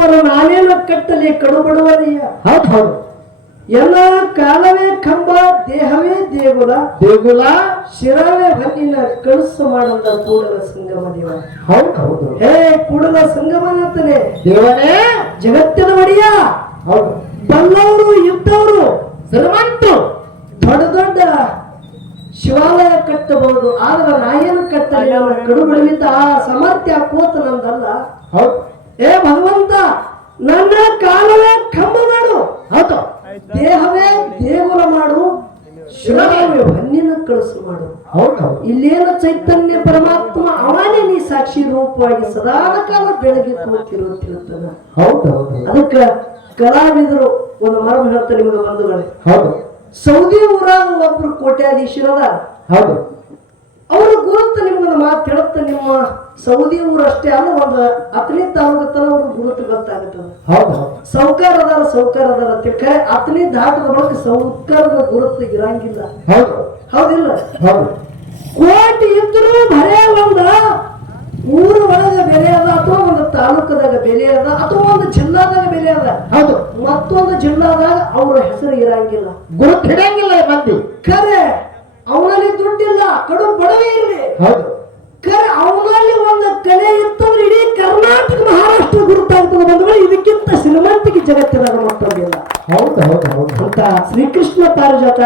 ಕಟ್ಟುವರು ನಾನೇನ ಕಟ್ಟಲಿ ಕಡುಬಡುವರಿಯ. ಹೌದು ಹೌದು. ಎಲ್ಲ ಕಾಲವೇ ಕಂಬ ದೇಹವೇ ದೇಗುಲ ದೇಗುಲ ಶಿರವೇ ಹಣ್ಣಿನ ಕಳಸು ಮಾಡಂದ ಕೂಡಲ ಸಂಗಮ ದೇವ. ಹೌದು ಹೌದು. ಹೇ ಕೂಡಲ ಸಂಗಮನಂತಾನೆ ದೇವನೇ ಜಗತ್ತಿನ ಒಡೆಯ. ಹೌದು. ಬಲ್ಲವರು ಇದ್ದವರು ಶ್ರೀಮಂತರು ದೊಡ್ಡ ದೊಡ್ಡ ಶಿವಾಲಯ ಕಟ್ಟಬಹುದು, ಆದ್ರೆ ನಾಯೇನು ಕಟ್ಟಲಿ ಕಡುಬಡವಿದ್ದ ಆ ಸಮರ್ಥ್ಯ ಕೋತ ನಂದಲ್ಲ. ಹೌದು. ಏ ಭಗವಂತ ನನ್ನ ಕಾಲವೇ ಕಂಬ ಮಾಡು, ಹೌದು. ದೇಹವೇ ದೇಗುಲ ಮಾಡು, ಶಿವವೇ ಹಣ್ಣಿನ ಕಳಸು ಮಾಡು. ಹೌದು ಹೌದು. ಇಲ್ಲೇನ ಚೈತನ್ಯ ಪರಮಾತ್ಮ ಅವನೇ ನೀ ಸಾಕ್ಷಿ ರೂಪವಾಗಿ ಸದಾ ಕಾಲ ಬೆಳಗ್ಗೆ ಕೂತಿರುತ್ತಿರುತ್ತಾನ. ಹೌದು ಹೌದು. ಅದಕ್ಕ ಕಲಾವಿದರು ಒಂದು ಮರಮ ಹೇಳ್ತಾರೆ ನಿಮಗೆ ಬಂಧುಗಳೇ. ಹೌದು. ಸೌದಿ ಊರಾಗ ಒಬ್ರು ಕೋಟ್ಯಾಧೀಶರದ ಹೌದು. ಅವರು ಗುರುತು ನಿಮ್ಗೊಂದು ಮಾತು ಹೇಳುತ್ತೆ. ನಿಮ್ಮ ಸೌದಿ ಊರು ಅಷ್ಟೇ ಅಲ್ಲ, ಒಂದು ಅತನಿ ತಾಲೂಕತ್ತನ ಅವ್ರ ಗುರುತು ಗೊತ್ತಾಗುತ್ತದೆ. ಹೌದು ಹೌದು. ಸೌಕಾರದಾರ ತಿಳ್ಕರೆ ಅತನಿ ದಾಟದ ಬಳಿಕ ಸೌಕಾರದ ಗುರುತು ಇರಂಗಿಲ್ಲ. ಹೌದು ಹೌದಿಲ್ಲ? ಹೌದು. ಕೋಟಿ ಇದ್ರೂ ಬರೇ ಒಂದ ಊರು ಒಳಗ ಬೆಲೆ ಅದ, ಅಥವಾ ಒಂದು ತಾಲೂಕದಾಗ ಬೆಲೆ ಅದ, ಅಥವಾ ಒಂದು ಜಿಲ್ಲಾದಾಗ ಬೆಲೆ ಅದ. ಹೌದು. ಮತ್ತೊಂದು ಜಿಲ್ಲಾದಾಗ ಅವ್ರ ಹೆಸರು ಇರಂಗಿಲ್ಲ, ಗುರುತು ಹಿಡಿಯಂಗಿಲ್ಲ ಮಂದಿ. ಖರೆ ಅವನಲ್ಲಿ ದುಡ್ಡಿಲ್ಲ, ಕಡು ಬಡವೆ ಇರಲಿ, ಹೌದು. ಖರೆ ಅವನಲ್ಲಿ ಒಂದು ಕಲೆ ಇತ್ತಂದ್ರೆ ಇಡೀ ಕರ್ನಾಟಕ ಮಹಾರಾಷ್ಟ್ರ ಗುರುತಾಗ್ತದೆ ಬಂದ್ರೆ ಇದಕ್ಕಿಂತ ಶ್ರೀಮಂತಿಕೆ ಜಗತ್ತಿನಾಗ ಮತ್ತೊಂದಿಲ್ಲ. ಹೌದು ಹೌದು ಹೌದು. ಅಂತ ಶ್ರೀಕೃಷ್ಣ ಪಾರಿಜಾತ